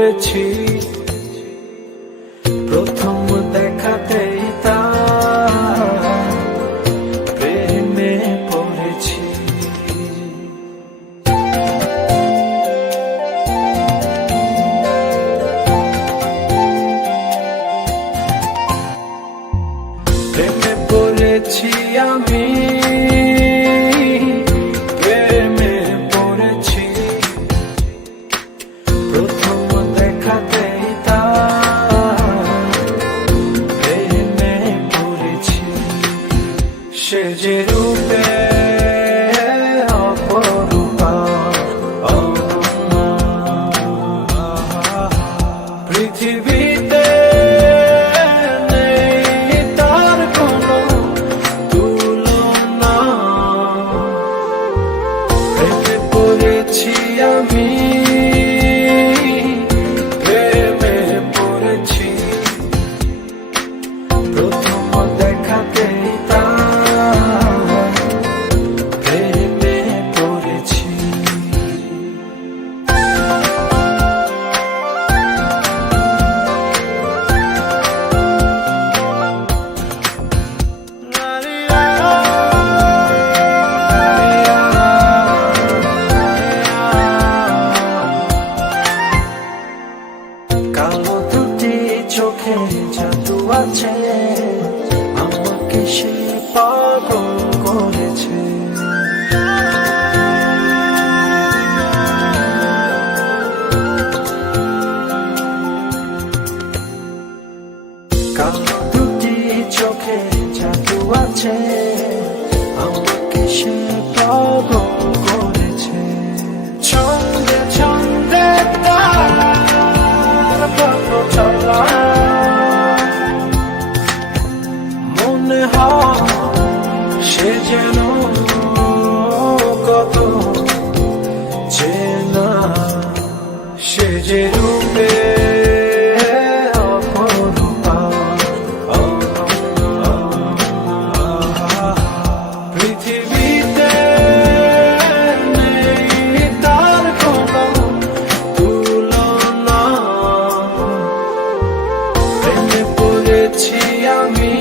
পড়েছি, প্রথম দেখাতেই তার প্রেমে পড়েছি। প্রেমে পড়েছি আমি, প্রেমে পড়েছি, প্রথম দেখাতেই তার প্রেমে পড়েছি। সে যে রূপে অপরূপা, পৃথিবীতে আমি প্রেমে পড়েছি, প্রথম দেখাতেই তার প্রেমে পড়েছি। কালো দুটি চোখে জাদু আছে, আমাকে সে পাগল করেছে। কালো দুটি চোখে জাদু আছে, আমাকে সে পাগল করেছে। ছন্দে ছন্দে মনে হয় সে যেন কত চেনা, সে যে রূপে অপরূপা, পৃথিবীতে নেই তার কোনো তুলনা। প্রেমে পড়েছি আমি।